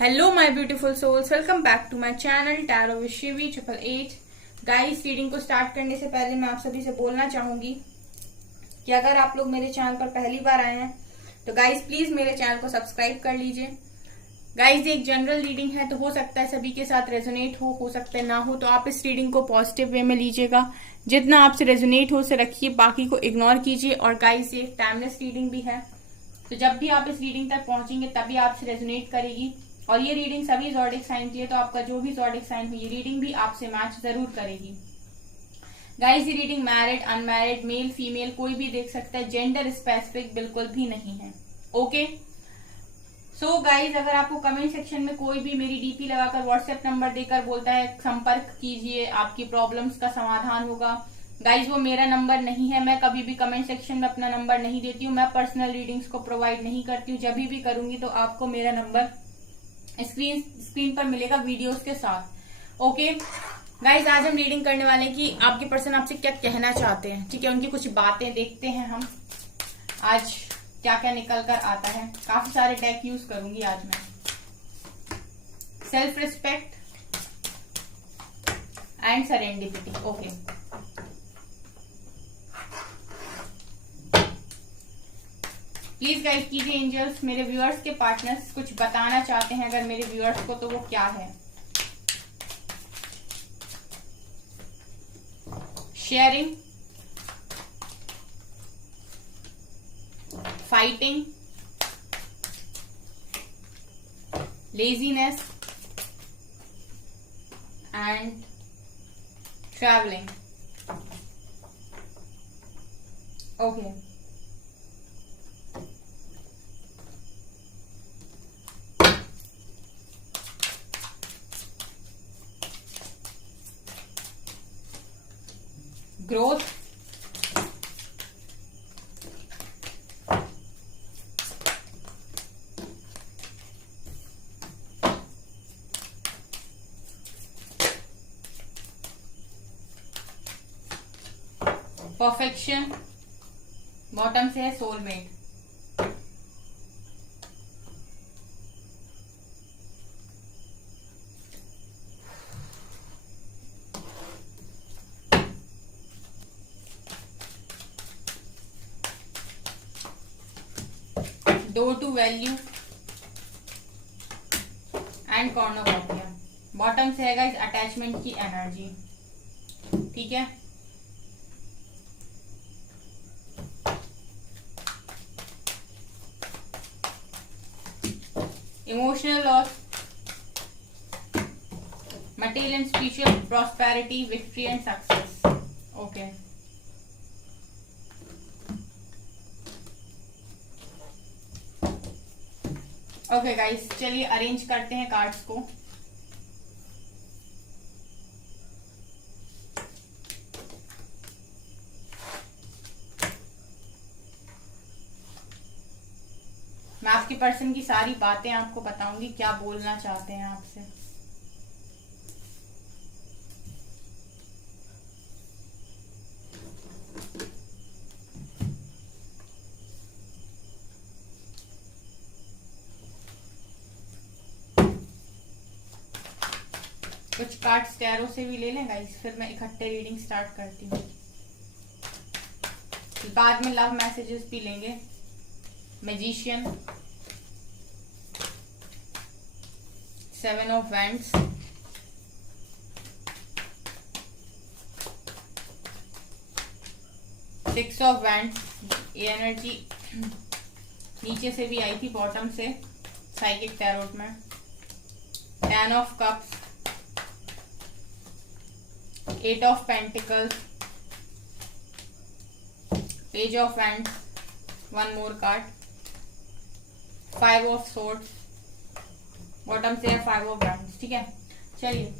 Hello my beautiful souls, welcome back to my channel tarot with Shivi 888। Guys, reading को start करने से पहले मैं आप सभी से बोलना चाहूंगी कि अगर आप लोग मेरे चैनल पर पहली बार आए हैं तो गाइस प्लीज मेरे चैनल को सब्सक्राइब कर लीजिए। गाइस, ये एक जनरल रीडिंग है तो हो सकता है सभी के साथ रेजोनेट हो सकता है ना हो, तो आप इस रीडिंग को पॉजिटिव वे में लीजिएगा। जितना आपसे रेजोनेट हो उसे रखिए, बाकी को इग्नोर कीजिए। और गाइस, ये टाइमलेस रीडिंग भी है, तो जब भी आप इस रीडिंग तक पहुंचेंगे तभी आपसे रेजोनेट करेगी। और ये रीडिंग सभी ज़ोडिक साइन की है, तो आपका जो भी ज़ोडिक साइन हो ये रीडिंग भी आपसे मैच जरूर करेगी। गाइस, ये reading married, unmarried, male female कोई भी देख सकता है, जेंडर स्पेसिफिक बिल्कुल भी नहीं है। ओके, सो गाइज, अगर आपको कमेंट सेक्शन में कोई भी मेरी डीपी लगाकर व्हाट्सएप नंबर देकर बोलता है संपर्क कीजिए, आपकी प्रॉब्लम्स का समाधान होगा, गाइज वो मेरा नंबर नहीं है। मैं कभी भी कमेंट सेक्शन में अपना नंबर नहीं देती हूँ। मैं पर्सनल रीडिंग्स को प्रोवाइड नहीं करती हूँ। जब भी करूंगी तो आपको मेरा नंबर स्क्रीन पर मिलेगा वीडियोस के साथ। ओके गाइज, आज हम रीडिंग करने वाले हैं कि आपके पर्सन आपसे क्या कहना चाहते हैं। ठीक है, उनकी कुछ बातें देखते हैं हम आज क्या क्या निकल कर आता है। काफी सारे डेक यूज करूंगी आज मैं। Self respect and serendipity. Okay, please guide कीजिए एंजल्स, मेरे व्यूअर्स के पार्टनर्स कुछ बताना चाहते हैं अगर मेरे व्यूअर्स को, तो वो क्या है। Sharing, fighting, laziness and travelling. Okay, growth, perfection, bottom से है soulmate. Door to value and cornucopia. Bottom से है गाइस अटैचमेंट की एनर्जी। ठीक है, emotional loss, material and spiritual prosperity, victory and success. Okay, okay guys, चलिए arrange करते हैं कार्ड्स को। मैं आपके पर्सन की सारी बातें आपको बताऊंगी, क्या बोलना चाहते हैं आपसे। कुछ कार्ड्स टैरो से भी ले लें गाइस, फिर मैं इकट्ठे रीडिंग स्टार्ट करती हूँ। बाद में लव मैसेजेस भी लेंगे। Magician, 7 of wands, six of wands. ये एनर्जी नीचे से भी आई थी, बॉटम से साइकिक टैरोट में। 10 of cups, 8 of pentacles, page of wands, one more card, 5 of swords, bottom से है 5 ऑफ वैंड्स। ठीक है, चलिए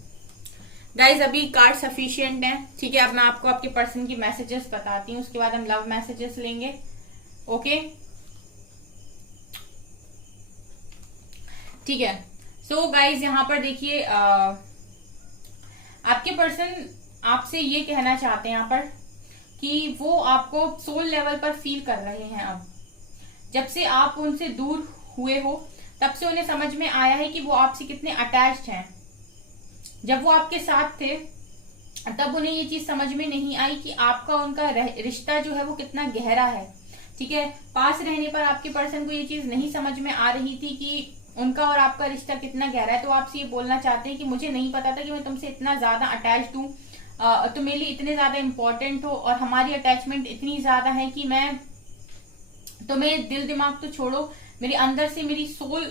गाइज, अभी कार्ड सफिशिएंट है। ठीक है, अब मैं आपको आपके पर्सन की मैसेजेस बताती हूँ, उसके बाद हम लव मैसेजेस लेंगे। ओके, ठीक है। सो गाइज, यहाँ पर देखिए आपके पर्सन आपसे ये कहना चाहते हैं यहाँ पर कि वो आपको सोल लेवल पर फील कर रहे हैं। अब जब से आप उनसे दूर हुए हो तब से उन्हें समझ में आया है कि वो आपसे कितने अटैच्ड हैं। जब वो आपके साथ थे तब उन्हें ये चीज समझ में नहीं आई कि आपका उनका रिश्ता जो है वो कितना गहरा है। ठीक है, पास रहने पर आपके पर्सन को ये चीज नहीं समझ में आ रही थी कि उनका और आपका रिश्ता कितना गहरा है। तो आपसे ये बोलना चाहते हैं कि मुझे नहीं पता था कि मैं तुमसे इतना ज्यादा अटैच्ड हूँ, तुम मेरे लिए इतने ज्यादा इंपॉर्टेंट हो और हमारी अटैचमेंट इतनी ज्यादा है कि मैं तुम्हें दिल दिमाग तो छोड़ो, मेरे अंदर से मेरी सोल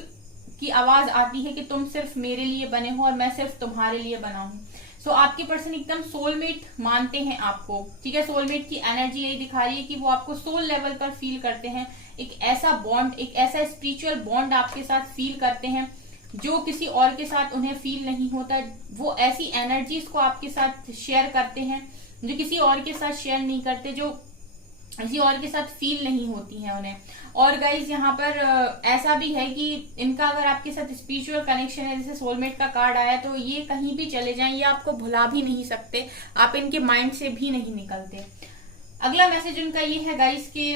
की आवाज आती है कि तुम सिर्फ मेरे लिए बने हो और मैं सिर्फ तुम्हारे लिए बना हूं। सो आपके पर्सन एकदम सोलमेट मानते हैं आपको। ठीक है, सोलमेट की एनर्जी यही दिखा रही है कि वो आपको सोल लेवल पर फील करते हैं। एक ऐसा बॉन्ड, एक ऐसा स्पिरिचुअल बॉन्ड आपके साथ फील करते हैं जो किसी और के साथ उन्हें फील नहीं होता। वो ऐसी एनर्जीज को आपके साथ शेयर करते हैं जो किसी और के साथ शेयर नहीं करते, जो किसी और के साथ फील नहीं होती है उन्हें। और गाइज यहाँ पर ऐसा भी है कि इनका अगर आपके साथ स्पिरिचुअल कनेक्शन है, जैसे सोलमेट का कार्ड आया, तो ये कहीं भी चले जाएं, ये आपको भुला भी नहीं सकते, आप इनके माइंड से भी नहीं निकलते। अगला मैसेज उनका ये है गाइज कि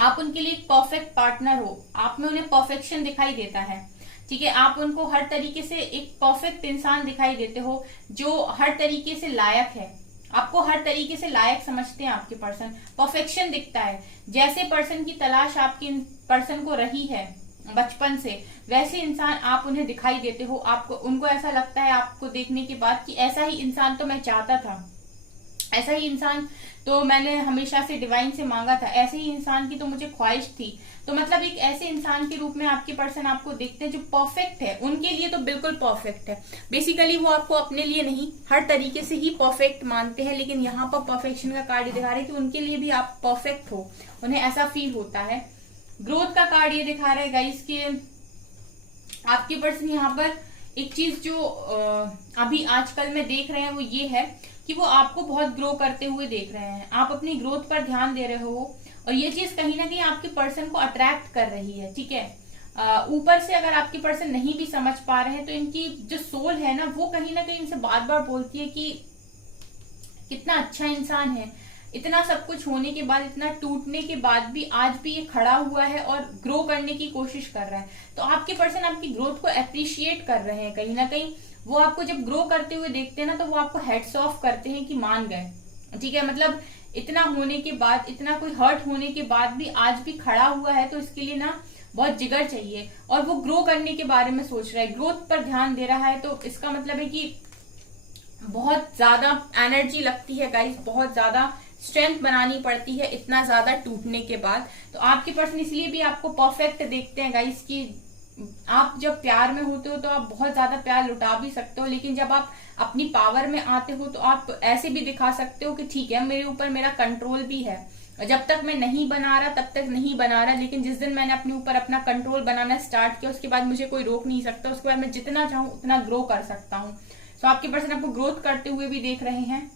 आप उनके लिए एक परफेक्ट पार्टनर हो। आप में उन्हें परफेक्शन दिखाई देता है। ठीक है, आप उनको हर तरीके से एक परफेक्ट इंसान दिखाई देते हो जो हर तरीके से लायक है। आपको हर तरीके से लायक समझते हैं आपके पर्सन, परफेक्शन दिखता है। जैसे पर्सन की तलाश आपके पर्सन को रही है बचपन से, वैसे इंसान आप उन्हें दिखाई देते हो। आपको उनको ऐसा लगता है आपको देखने के बाद कि ऐसा ही इंसान तो मैं चाहता था, ऐसा ही इंसान तो मैंने हमेशा से डिवाइन से मांगा था, ऐसे ही इंसान की तो मुझे ख्वाहिश थी। तो मतलब एक ऐसे इंसान के रूप में आपके पर्सन आपको देखते हैं जो परफेक्ट है। उनके लिए तो बिल्कुल परफेक्ट है। बेसिकली वो आपको अपने लिए नहीं, हर तरीके से ही परफेक्ट मानते हैं, लेकिन यहाँ पर परफेक्शन का कार्ड दिखा रहे हैं कि उनके लिए भी आप परफेक्ट हो, उन्हें ऐसा फील होता है। ग्रोथ का कार्ड ये दिखा रहा है गाइस कि आपके पर्सन यहाँ पर एक चीज जो अभी आजकल में देख रहे हैं वो ये है कि वो आपको बहुत ग्रो करते हुए देख रहे हैं। आप अपनी ग्रोथ पर ध्यान दे रहे हो और ये चीज कहीं ना कहीं आपके पर्सन को अट्रैक्ट कर रही है। ठीक है, ऊपर से अगर आपके पर्सन नहीं भी समझ पा रहे हैं तो इनकी जो सोल है ना, वो कहीं ना कहीं इनसे बार बार बोलती है कि कितना अच्छा इंसान है, इतना सब कुछ होने के बाद, इतना टूटने के बाद भी आज भी ये खड़ा हुआ है और ग्रो करने की कोशिश कर रहा है। तो आपके पर्सन आपकी ग्रोथ को अप्रिशिएट कर रहे हैं। कहीं ना कहीं वो आपको जब ग्रो करते हुए देखते हैं ना, तो वो आपको हेड्स ऑफ करते हैं कि मान गए। ठीक है, मतलब इतना होने के बाद, इतना कोई हर्ट होने के बाद भी आज भी खड़ा हुआ है, तो इसके लिए ना बहुत जिगर चाहिए। और वो ग्रो करने के बारे में सोच रहा है, ग्रोथ पर ध्यान दे रहा है। तो इसका मतलब है कि बहुत ज्यादा एनर्जी लगती है गाइस, बहुत ज्यादा स्ट्रेंथ बनानी पड़ती है इतना ज्यादा टूटने के बाद। तो आपके पर्सन इसलिए भी आपको परफेक्ट देखते हैं गाइस कि आप जब प्यार में होते हो तो आप बहुत ज्यादा प्यार लुटा भी सकते हो, लेकिन जब आप अपनी पावर में आते हो तो आप ऐसे भी दिखा सकते हो कि ठीक है, मेरे ऊपर मेरा कंट्रोल भी है। जब तक मैं नहीं बना रहा तब तक नहीं बना रहा, लेकिन जिस दिन मैंने अपने ऊपर अपना कंट्रोल बनाना स्टार्ट किया, उसके बाद मुझे कोई रोक नहीं सकता। उसके बाद मैं जितना चाहूँ उतना ग्रो कर सकता हूँ। तो आपके पर्सन आपको ग्रोथ करते हुए भी देख रहे हैं।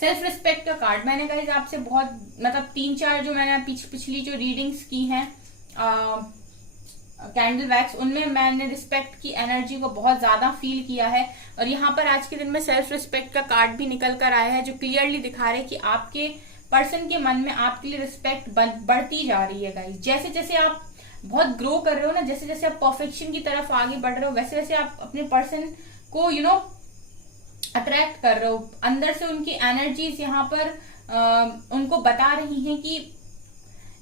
सेल्फ रिस्पेक्ट का कार्ड मैंने गाइस आपसे बहुत, मतलब 3-4 जो मैंने पिछली जो रीडिंग्स की हैं कैंडल वैक्स, उनमें मैंने रिस्पेक्ट की एनर्जी को बहुत ज्यादा फील किया है। और यहाँ पर आज के दिन में सेल्फ रिस्पेक्ट का कार्ड भी निकल कर आया है, जो क्लियरली दिखा रहे हैं कि आपके पर्सन के मन में आपके लिए रिस्पेक्ट बढ़ती जा रही है गाइस। जैसे जैसे आप बहुत ग्रो कर रहे हो ना, जैसे जैसे आप परफेक्शन की तरफ आगे बढ़ रहे हो, वैसे वैसे आप अपने पर्सन को अट्रैक्ट कर रहे हो। अंदर से उनकी एनर्जीज यहाँ पर उनको बता रही हैं कि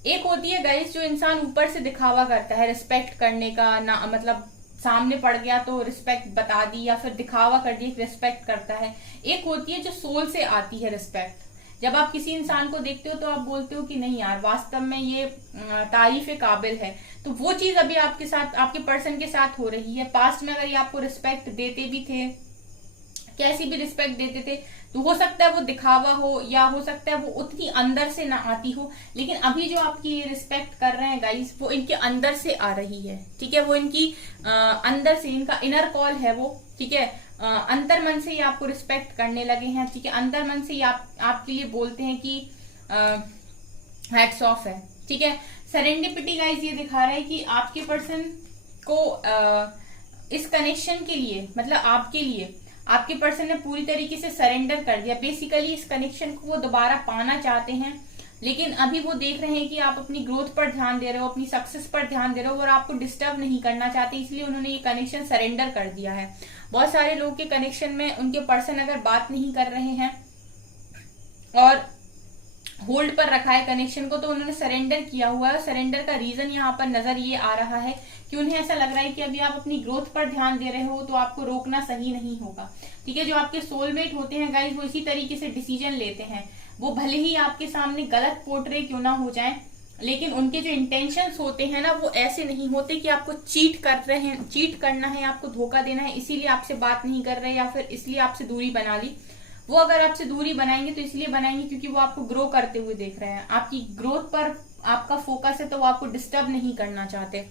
एक होती है गाइस जो इंसान ऊपर से दिखावा करता है रिस्पेक्ट करने का, ना मतलब सामने पड़ गया तो रिस्पेक्ट बता दी या फिर दिखावा कर दी, रिस्पेक्ट करता है। एक होती है जो सोल से आती है रिस्पेक्ट। जब आप किसी इंसान को देखते हो तो आप बोलते हो कि नहीं यार, वास्तव में ये तारीफ के काबिल है। तो वो चीज अभी आपके साथ, आपके पर्सन के साथ हो रही है। पास्ट में अगर ये आपको रिस्पेक्ट देते भी थे, कैसी भी रिस्पेक्ट देते थे, तो हो सकता है वो दिखावा हो या हो सकता है वो उतनी अंदर से ना आती हो, लेकिन अभी जो आपकी रिस्पेक्ट कर रहे हैं गाइस, वो इनके अंदर से आ रही है। ठीक है, वो इनकी अंदर से, इनका इनर कॉल है वो। ठीक है, अंतर मन से ये आपको रिस्पेक्ट करने लगे हैं। ठीक है, अंतर मन से ये आपके लिए बोलते हैं कि हैट्स ऑफ है। ठीक है, सेरेंडिपिटी गाइस ये दिखा रहा है कि आपके पर्सन को इस कनेक्शन के लिए, मतलब आपके लिए, आपके पर्सन ने पूरी तरीके से सरेंडर कर दिया। बेसिकली इस कनेक्शन को वो दोबारा पाना चाहते हैं, लेकिन अभी वो देख रहे हैं कि आप अपनी ग्रोथ पर ध्यान दे रहे हो, अपनी सक्सेस पर ध्यान दे रहे हो और आपको डिस्टर्ब नहीं करना चाहते, इसलिए उन्होंने ये कनेक्शन सरेंडर कर दिया है। बहुत सारे लोग के कनेक्शन में उनके पर्सन अगर बात नहीं कर रहे हैं और होल्ड पर रखा है कनेक्शन को, तो उन्होंने सरेंडर किया हुआ है। सरेंडर का रीजन यहाँ पर नजर ये आ रहा है कि उन्हें ऐसा लग रहा है कि अभी आप अपनी ग्रोथ पर ध्यान दे रहे हो तो आपको रोकना सही नहीं होगा। ठीक है, जो आपके सोलमेट होते हैं गाइस, वो इसी तरीके से डिसीजन लेते हैं। वो भले ही आपके सामने गलत पोर्ट्रे क्यों ना हो जाए, लेकिन उनके जो इंटेंशंस होते हैं ना, वो ऐसे नहीं होते कि आपको चीट कर रहे हैं, चीट करना है, आपको धोखा देना है, इसीलिए आपसे बात नहीं कर रहे या फिर इसलिए आपसे दूरी बना ली। वो अगर आपसे दूरी बनाएंगे तो इसलिए बनाएंगे क्योंकि वो आपको ग्रो करते हुए देख रहे हैं, आपकी ग्रोथ पर आपका फोकस है, तो वो आपको डिस्टर्ब नहीं करना चाहते।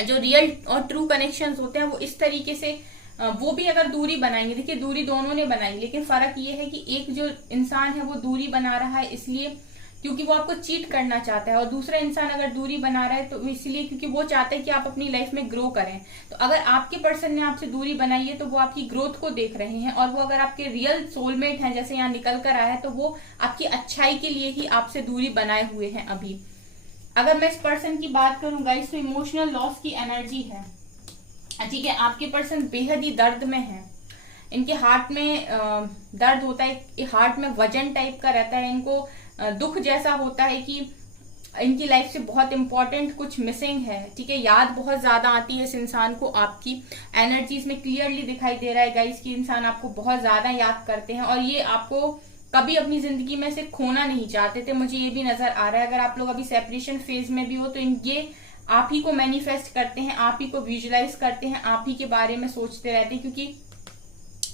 जो रियल और ट्रू कनेक्शंस होते हैं वो इस तरीके से, वो भी अगर दूरी बनाएंगे, देखिए दूरी दोनों ने बनाई, लेकिन फर्क ये है कि एक जो इंसान है वो दूरी बना रहा है इसलिए क्योंकि वो आपको चीट करना चाहता है, और दूसरा इंसान अगर दूरी बना रहा है तो इसलिए क्योंकि वो चाहता है कि आप अपनी लाइफ में ग्रो करें। तो अगर आपके पर्सन ने आपसे दूरी बनाई है तो वो आपकी ग्रोथ को देख रहे हैं, और वो अगर आपके रियल सोलमेट हैं, जैसे यहाँ निकल कर आया है, तो वो आपकी अच्छाई के लिए ही आपसे दूरी बनाए हुए हैं अभी। अगर मैं इस पर्सन की बात करूं गाइस, तो इमोशनल लॉस की एनर्जी है। ठीक है, आपके पर्सन बेहद ही दर्द में है, इनके हार्ट में दर्द होता है, हार्ट में वजन टाइप का रहता है, इनको दुख जैसा होता है कि इनकी लाइफ से बहुत इंपॉर्टेंट कुछ मिसिंग है। ठीक है, याद बहुत ज्यादा आती है इस इंसान को, आपकी एनर्जीज में क्लियरली दिखाई दे रहा है गाइस कि इंसान आपको बहुत ज्यादा याद करते हैं, और ये आपको कभी अपनी जिंदगी में से खोना नहीं चाहते थे, मुझे ये भी नजर आ रहा है। अगर आप लोग अभी सेपरेशन फेज में भी हो तो ये आप ही को मैनिफेस्ट करते हैं, आप ही को विजुलाइज करते हैं, आप ही के बारे में सोचते रहते हैं, क्योंकि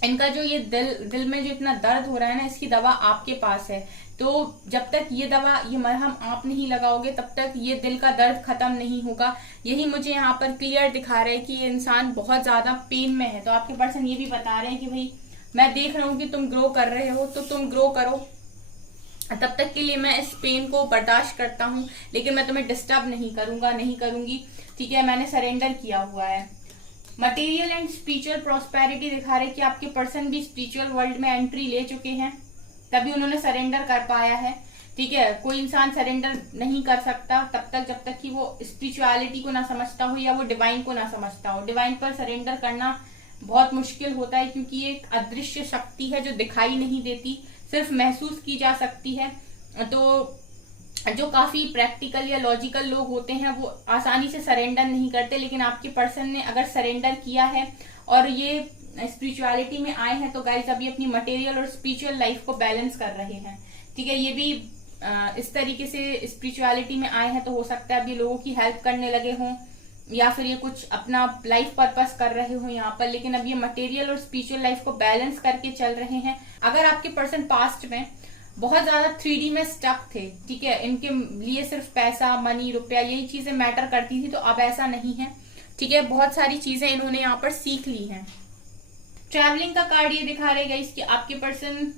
इनका जो ये दिल में जो इतना दर्द हो रहा है ना, इसकी दवा आपके पास है। तो जब तक ये दवा, ये मरहम आप नहीं लगाओगे, तब तक ये दिल का दर्द खत्म नहीं होगा। यही मुझे यहाँ पर क्लियर दिखा रहे हैं कि ये इंसान बहुत ज्यादा पेन में है। तो आपके पर्सन ये भी बता रहे हैं कि भाई मैं देख रहा हूँ कि तुम ग्रो कर रहे हो, तो तुम ग्रो करो, तब तक के लिए मैं इस पेन को बर्दाश्त करता हूँ, लेकिन मैं तुम्हें डिस्टर्ब नहीं करूंगा, नहीं करूंगी। ठीक है, मैंने सरेंडर किया हुआ है। मटेरियल एंड स्पिरिचुअल प्रॉस्पेरिटी दिखा रहे कि आपके पर्सन भी स्पिरिचुअल वर्ल्ड में एंट्री ले चुके हैं, तभी उन्होंने सरेंडर कर पाया है। ठीक है, कोई इंसान सरेंडर नहीं कर सकता तब तक जब तक कि वो स्पिरिचुअलिटी को ना समझता हो या वो डिवाइन को ना समझता हो। डिवाइन पर सरेंडर करना बहुत मुश्किल होता है, क्योंकि ये एक अदृश्य शक्ति है जो दिखाई नहीं देती, सिर्फ महसूस की जा सकती है। तो जो काफी प्रैक्टिकल या लॉजिकल लोग होते हैं वो आसानी से सरेंडर नहीं करते, लेकिन आपके पर्सन ने अगर सरेंडर किया है और ये स्पिरिचुअलिटी में आए हैं, तो गाइस अभी अपनी मटेरियल और स्पिरिचुअल लाइफ को बैलेंस कर रहे हैं। ठीक है, ये भी इस तरीके से स्पिरिचुअलिटी में आए हैं, तो हो सकता है अभी लोगों की हेल्प करने लगे हों या फिर ये कुछ अपना लाइफ पर्पस कर रहे हो यहाँ पर, लेकिन अब ये मटेरियल और स्पिरिचुअल लाइफ को बैलेंस करके चल रहे हैं। अगर आपके पर्सन पास्ट में बहुत ज्यादा 3D में स्टक थे, ठीक है, इनके लिए सिर्फ पैसा, मनी, रुपया, यही चीजें मैटर करती थी, तो अब ऐसा नहीं है। ठीक है, बहुत सारी चीजें इन्होंने यहाँ पर सीख ली हैं। ट्रैवलिंग का कार्ड ये दिखा रहेगा इसकी, आपके पर्सन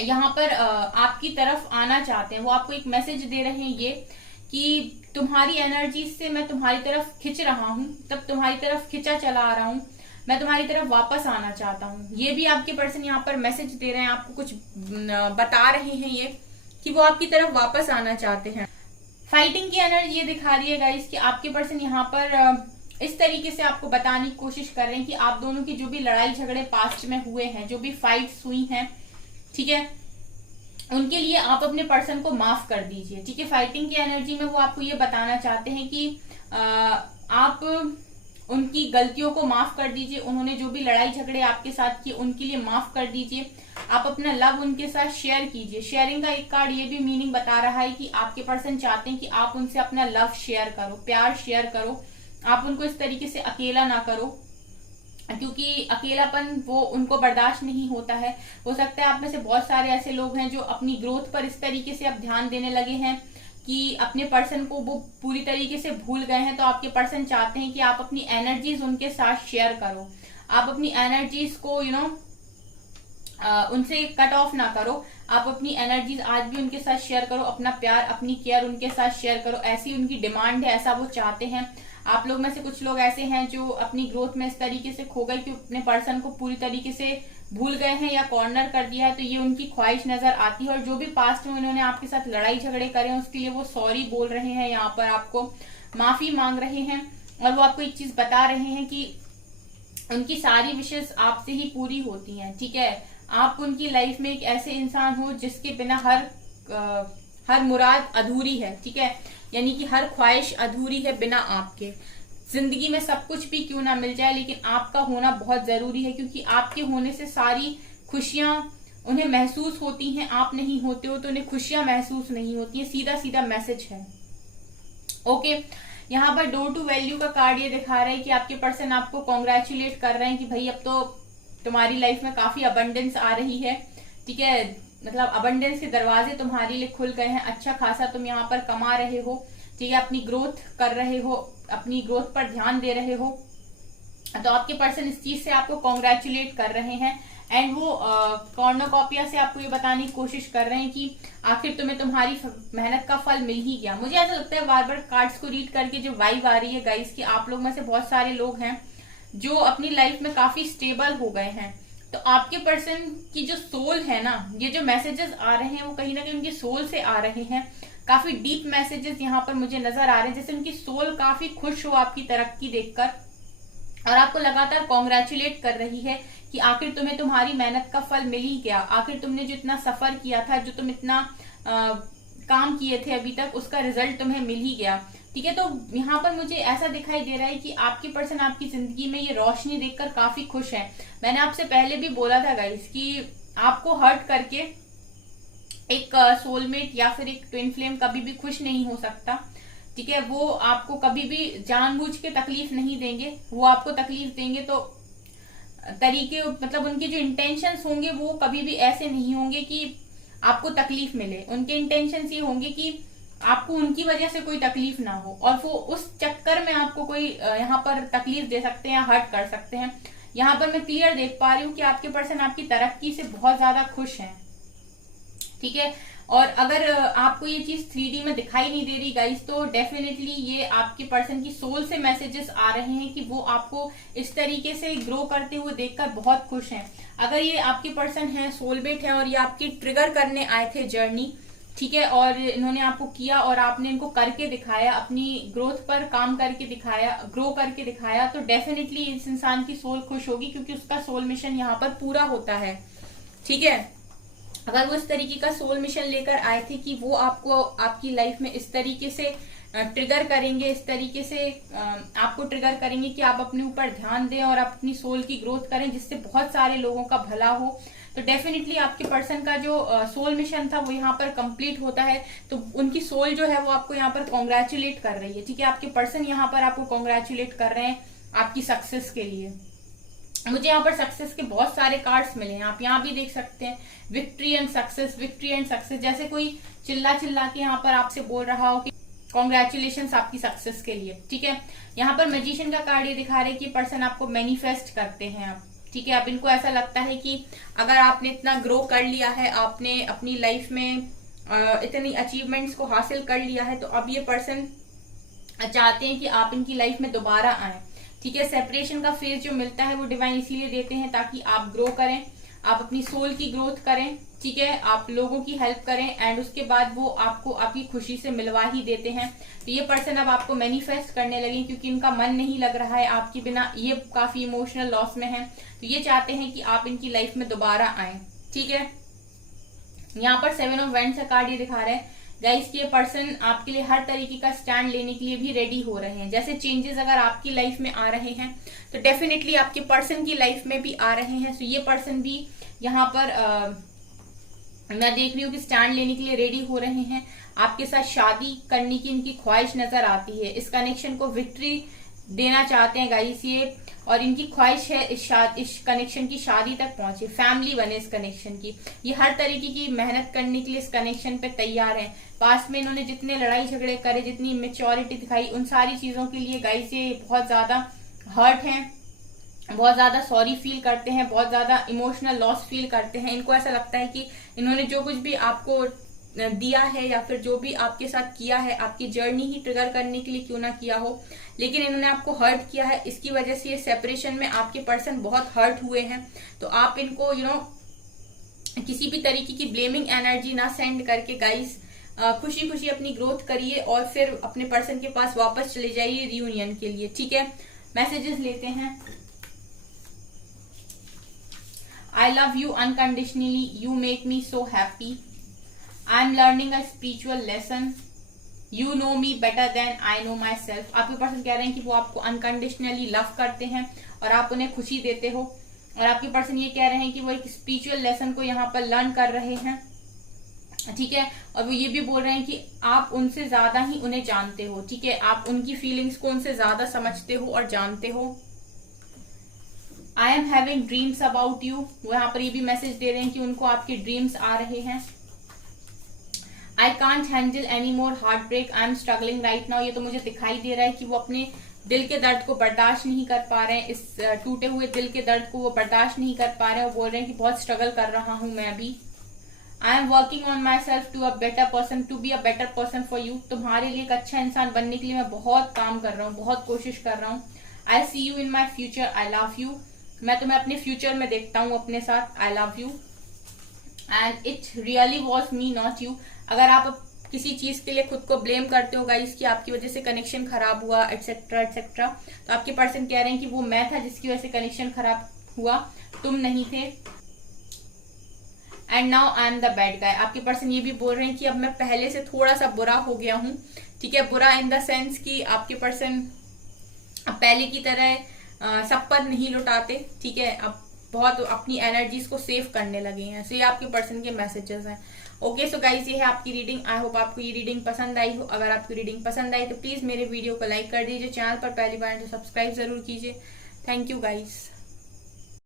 यहाँ पर आपकी तरफ आना चाहते हैं, वो आपको एक मैसेज दे रहे हैं ये कि तुम्हारी एनर्जी से मैं तुम्हारी तरफ खिंच रहा हूँ, तब तुम्हारी तरफ खिंचा चला आ रहा हूँ, मैं तुम्हारी तरफ वापस आना चाहता हूँ। ये भी आपके पर्सन यहाँ पर मैसेज दे रहे हैं, आपको कुछ बता रहे हैं ये कि वो आपकी तरफ वापस आना चाहते हैं। फाइटिंग की एनर्जी ये दिखा रही है गाइस कि आपके पर्सन यहाँ पर इस तरीके से आपको बताने की कोशिश कर रहे हैं कि आप दोनों की जो भी लड़ाई झगड़े पास्ट में हुए हैं, जो भी फाइट्स हुई हैं, ठीक है, उनके लिए आप अपने पर्सन को माफ कर दीजिए। ठीक है, फाइटिंग की एनर्जी में वो आपको ये बताना चाहते हैं कि आप उनकी गलतियों को माफ कर दीजिए, उन्होंने जो भी लड़ाई झगड़े आपके साथ किए उनके लिए माफ कर दीजिए, आप अपना लव उनके साथ शेयर कीजिए। शेयरिंग का एक कार्ड ये भी मीनिंग बता रहा है कि आपके पर्सन चाहते हैं कि आप उनसे अपना लव शेयर करो, प्यार शेयर करो, आप उनको इस तरीके से अकेला ना करो, क्योंकि अकेलापन वो उनको बर्दाश्त नहीं होता है। हो सकता है आप में से बहुत सारे ऐसे लोग हैं जो अपनी ग्रोथ पर इस तरीके से अब ध्यान देने लगे हैं कि अपने पर्सन को वो पूरी तरीके से भूल गए हैं। तो आपके पर्सन चाहते हैं कि आप अपनी एनर्जीज उनके साथ शेयर करो, आप अपनी एनर्जीज को उनसे कट ऑफ ना करो, आप अपनी एनर्जीज आज भी उनके साथ शेयर करो, अपना प्यार, अपनी केयर उनके साथ शेयर करो। ऐसी उनकी डिमांड है, ऐसा वो चाहते हैं। आप लोग में से कुछ लोग ऐसे हैं जो अपनी ग्रोथ में इस तरीके से खो गए कि अपने पर्सन को पूरी तरीके से भूल गए हैं या कॉर्नर कर दिया है, तो ये उनकी ख्वाहिश नजर आती है। और जो भी पास्ट में उन्होंने आपके साथ लड़ाई झगड़े करे हैं उसके लिए वो सॉरी बोल रहे हैं, यहाँ पर आपको माफी मांग रहे हैं। और वो आपको एक चीज बता रहे हैं कि उनकी सारी विशेष आपसे ही पूरी होती हैं, ठीक है। आप उनकी लाइफ में एक ऐसे इंसान हो जिसके बिना हर मुराद अधूरी है, ठीक है, यानी कि हर ख्वाहिश अधूरी है बिना आपके। जिंदगी में सब कुछ भी क्यों ना मिल जाए, लेकिन आपका होना बहुत जरूरी है, क्योंकि आपके होने से सारी खुशियां उन्हें महसूस होती हैं। आप नहीं होते हो तो उन्हें खुशियां महसूस नहीं होती है, सीधा सीधा मैसेज है। ओके, यहाँ पर डोर टू वैल्यू का कार्ड ये दिखा रहा है कि आपके पर्सन आपको कॉन्ग्रेचुलेट कर रहे हैं कि भाई अब तो तुम्हारी लाइफ में काफी अबंडेंस आ रही है, ठीक है, मतलब अबंडेंस के दरवाजे तुम्हारे लिए खुल गए हैं। अच्छा खासा तुम यहाँ पर कमा रहे हो, ठीक है, अपनी ग्रोथ कर रहे हो, अपनी ग्रोथ पर ध्यान दे रहे हो। तो आपके पर्सन इस चीज से आपको कॉन्ग्रेचुलेट कर रहे हैं। एंड वो कॉर्नोकॉपिया से आपको ये बताने की कोशिश कर रहे हैं कि आखिर तुम्हें तुम्हारी मेहनत का फल मिल ही गया। मुझे ऐसा लगता है बार बार कार्ड्स को रीड करके जो वाइब आ रही है गाइस कि आप लोग में से बहुत सारे लोग हैं जो अपनी लाइफ में काफी स्टेबल हो गए हैं। तो आपके पर्सन की जो सोल है ना, ये जो मैसेजेस आ रहे हैं वो कहीं ना कहीं उनकी सोल से आ रहे हैं। काफी डीप मैसेजेस यहाँ पर मुझे नजर आ रहे हैं, जैसे उनकी सोल काफी खुश हो आपकी तरक्की देखकर और आपको लगातार कॉन्ग्रेचुलेट कर रही है कि आखिर तुम्हें तुम्हारी मेहनत का फल मिल ही गया। आखिर तुमने जो इतना सफर किया था, जो तुम इतना काम किए थे अभी तक, उसका रिजल्ट तुम्हें मिल ही गया, ठीक है। तो यहाँ पर मुझे ऐसा दिखाई दे रहा है कि आपके पर्सन आपकी जिंदगी में ये रोशनी देखकर काफी खुश है। मैंने आपसे पहले भी बोला था गाइस कि आपको हर्ट करके एक सोलमेट या फिर एक ट्विन फ्लेम कभी भी खुश नहीं हो सकता, ठीक है। वो आपको कभी भी जानबूझ के तकलीफ नहीं देंगे, वो आपको तकलीफ देंगे तो तरीके, मतलब उनके जो इंटेंशंस होंगे वो कभी भी ऐसे नहीं होंगे कि आपको तकलीफ मिले। उनके इंटेंशंस ये होंगे कि आपको उनकी वजह से कोई तकलीफ ना हो, और वो उस चक्कर में आपको कोई यहाँ पर तकलीफ दे सकते हैं या हर्ट कर सकते हैं। यहाँ पर मैं क्लियर देख पा रही हूँ कि आपके पर्सन आपकी तरक्की से बहुत ज्यादा खुश हैं, ठीक है। और अगर आपको ये चीज 3D में दिखाई नहीं दे रही गाइस, तो डेफिनेटली ये आपके पर्सन की सोल से मैसेजेस आ रहे हैं कि वो आपको इस तरीके से ग्रो करते हुए देखकर बहुत खुश हैं। अगर ये आपके पर्सन है, सोलमेट है, और ये आपकी ट्रिगर करने आए थे जर्नी, ठीक है, और इन्होंने आपको किया और आपने इनको करके दिखाया, अपनी ग्रोथ पर काम करके दिखाया, ग्रो करके दिखाया, तो डेफिनेटली इस इंसान की सोल खुश होगी, क्योंकि उसका सोल मिशन यहाँ पर पूरा होता है, ठीक है। अगर वो इस तरीके का सोल मिशन लेकर आए थे कि वो आपको आपकी लाइफ में इस तरीके से ट्रिगर करेंगे, इस तरीके से आपको ट्रिगर करेंगे कि आप अपने ऊपर ध्यान दें और अपनी सोल की ग्रोथ करें, जिससे बहुत सारे लोगों का भला हो, तो डेफिनेटली आपके पर्सन का जो सोल मिशन था वो यहाँ पर कंप्लीट होता है। तो उनकी सोल जो है वो आपको यहाँ पर कॉन्ग्रेचुलेट कर रही है, ठीक है। आपके पर्सन यहाँ पर आपको कॉन्ग्रेचुलेट कर रहे हैं आपकी सक्सेस के लिए। मुझे यहाँ पर सक्सेस के बहुत सारे कार्ड्स मिले हैं, आप यहाँ भी देख सकते हैं, victory and success, victory and success, जैसे कोई चिल्ला चिल्ला के यहाँ पर आपसे बोल रहा हो कि कॉन्ग्रेचुलेशंस आपकी सक्सेस के लिए, ठीक है। यहाँ पर मैजिशियन का कार्ड ये दिखा रहे हैं कि पर्सन आपको मैनिफेस्ट करते हैं आप, ठीक है। अब इनको ऐसा लगता है कि अगर आपने इतना ग्रो कर लिया है, आपने अपनी लाइफ में इतनी अचीवमेंट्स को हासिल कर लिया है, तो अब ये पर्सन चाहते हैं कि आप इनकी लाइफ में दोबारा आए, ठीक है। सेपरेशन का फेज जो मिलता है वो डिवाइन इसीलिए देते हैं ताकि आप ग्रो करें, आप अपनी सोल की ग्रोथ करें, ठीक है, आप लोगों की हेल्प करें, एंड उसके बाद वो आपको आपकी खुशी से मिलवा ही देते हैं। तो ये पर्सन अब आपको मैनिफेस्ट करने लगे, क्योंकि इनका मन नहीं लग रहा है आपके बिना, ये काफी इमोशनल लॉस में है, तो ये चाहते हैं कि आप इनकी लाइफ में दोबारा आए, ठीक है। यहाँ पर 7 ऑफ वैंड्स का कार्ड ये दिखा रहा है गाइस कि ये पर्सन आपके लिए हर तरीके का स्टैंड लेने के लिए भी रेडी हो रहे हैं। जैसे चेंजेस अगर आपकी लाइफ में आ रहे हैं तो डेफिनेटली आपके पर्सन की लाइफ में भी आ रहे हैं। तो ये पर्सन भी यहाँ पर मैं देख रही हूँ कि स्टैंड लेने के लिए रेडी हो रहे हैं। आपके साथ शादी करने की इनकी ख्वाहिश नजर आती है, इस कनेक्शन को विक्ट्री देना चाहते हैं गाइस ये, और इनकी ख्वाहिश है इस कनेक्शन की शादी तक पहुंचे, फैमिली बने इस कनेक्शन की। ये हर तरीके की मेहनत करने के लिए इस कनेक्शन पे तैयार हैं। पास्ट में इन्होंने जितने लड़ाई झगड़े करे, जितनी मेच्योरिटी दिखाई, उन सारी चीजों के लिए गाइस ये बहुत ज्यादा हर्ट हैं, बहुत ज्यादा सॉरी फील करते हैं, बहुत ज्यादा इमोशनल लॉस फील करते हैं। इनको ऐसा लगता है कि इन्होंने जो कुछ भी आपको दिया है या फिर जो भी आपके साथ किया है, आपकी जर्नी ही ट्रिगर करने के लिए क्यों ना किया हो, लेकिन इन्होंने आपको हर्ट किया है। इसकी वजह से ये सेपरेशन में आपके पर्सन बहुत हर्ट हुए हैं। तो आप इनको किसी भी तरीके की ब्लेमिंग एनर्जी ना सेंड करके गाइस खुशी खुशी अपनी ग्रोथ करिए और फिर अपने पर्सन के पास वापस चले जाइए रियूनियन के लिए, ठीक है। मैसेजेस लेते हैं। I love you unconditionally. You make me so happy. I'm learning a spiritual lesson. You know me better than I know myself. आपके पर्सन कह रहे हैं कि वो आपको अनकंडीशनली लव करते हैं और आप उन्हें खुशी देते हो। और आपके पर्सन ये कह रहे हैं कि वो एक स्पिरिचुअल लेसन को यहाँ पर लर्न कर रहे हैं, ठीक है। और वो ये भी बोल रहे हैं कि आप उनसे ज्यादा ही उन्हें जानते हो, ठीक है। आप उनकी फीलिंग्स को उनसे ज्यादा समझते हो और जानते हो। I am having dreams about you. वो यहाँ पर ये भी मैसेज दे रहे हैं कि उनको आपके ड्रीम्स आ रहे हैं। I can't handle any more heart break, I am struggling right now. ये तो मुझे दिखाई दे रहा है कि वो अपने दिल के दर्द को बर्दाश्त नहीं कर पा रहे हैं। इस टूटे हुए दिल के दर्द को वो बर्दाश्त नहीं कर पा रहे हैं और बोल रहे हैं कि बहुत स्ट्रगल कर रहा हूं मैं अभी। I am working on myself to a better person, to be a better person for you. तुम्हारे लिए एक अच्छा इंसान बनने के लिए मैं बहुत काम कर रहा हूँ, बहुत कोशिश कर रहा हूँ। I see you in my future, I love you. मैं तुम्हें अपने फ्यूचर में देखता हूँ अपने साथ, I love you. And it really was me not you. अगर आप किसी चीज के लिए खुद को ब्लेम करते हो गाइस कि आपकी वजह से कनेक्शन खराब हुआ एटसेट्रा एटसेट्रा, तो आपके पर्सन कह रहे हैं कि वो मैं था जिसकी वजह से कनेक्शन खराब हुआ, तुम नहीं थे। And now I am the bad guy. आपके पर्सन ये भी बोल रहे हैं कि अब मैं पहले से थोड़ा सा बुरा हो गया हूँ, ठीक है। बुरा इन द सेंस कि आपके पर्सन अब पहले की तरह सब पर नहीं लुटाते, ठीक है। अब बहुत अपनी एनर्जीज को सेव करने लगे हैं। सो ये आपके पर्सन के मैसेजेस हैं। ओके सो गाइस, ये है आपकी रीडिंग। आई होप आपको ये रीडिंग पसंद आई हो। अगर आपको रीडिंग पसंद आई तो प्लीज मेरे वीडियो को लाइक कर दीजिए, चैनल पर पहली बार तो सब्सक्राइब जरूर कीजिए। Thank you guys.